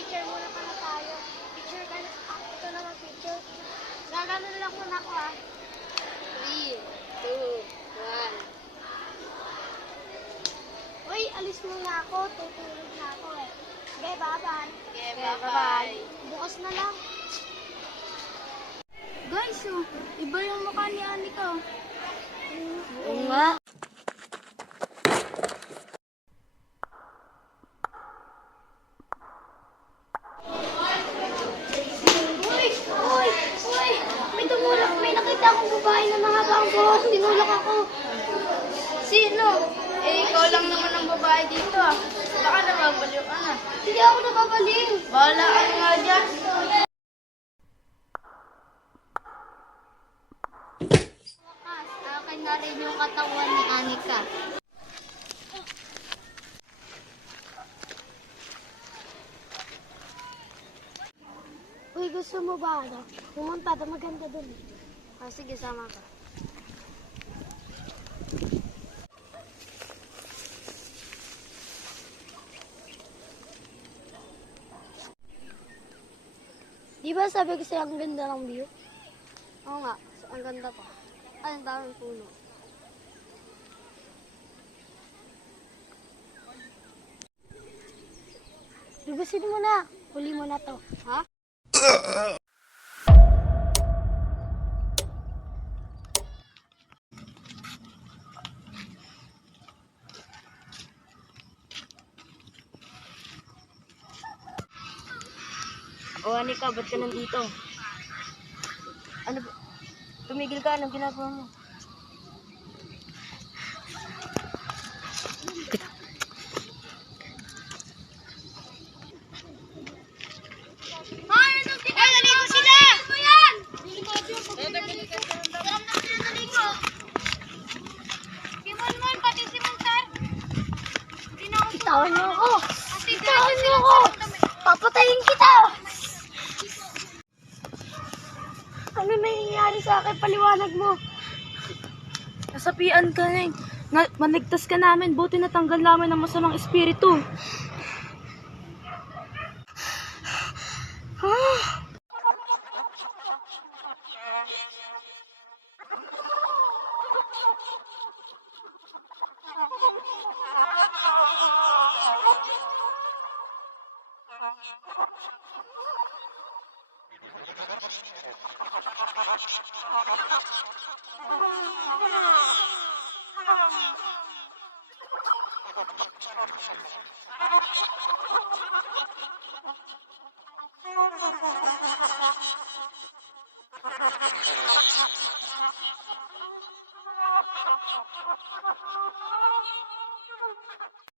Picture muna pala tayo. Picture ka na. Ito naman picture. Gagano lang muna ako ah. 3, 2, 1. Uy, alis muna ako. Tutulog na ako eh. Okay, bye-bye. Okay, bye-bye. Bukas na lang. Guys, oh, iba yung mukha ni Anika. Oo nga. Uy! May tumulak. May nakita akong babae na mahaba ang buhok. Tinulak ako. Sino? Eh, ikaw lang naman ang babae dito ah. Baka nababaliw ka na. Hindi ako nababaliw. Bahala ka nga dyan. Akin na rin yung katawan ni Anika. Uy, gusto mo ba ano? Pumunta doon, maganda doon. Sige, sama ka. Di ba sabi ko sa'yo ang ganda ng view? Oo nga, ang ganda pa. Ay, ang daming puno. Lubusin mo na. Huli mo na to. Ha? O, Anika, ba't ka nandito? Ano ba? Tumigil ka, anong ginagawa mo? Ay, naligo sila! Ano mo yan? Naligo. Simon, pati si Montar. Bitawan niyo ako! Bitawan niyo ako! Papatayin kita! Ano nangyayari sa akin? Paliwanag mo. Nasapian ka na manigtas ka namin, buti natanggal namin ang masamang espiritu.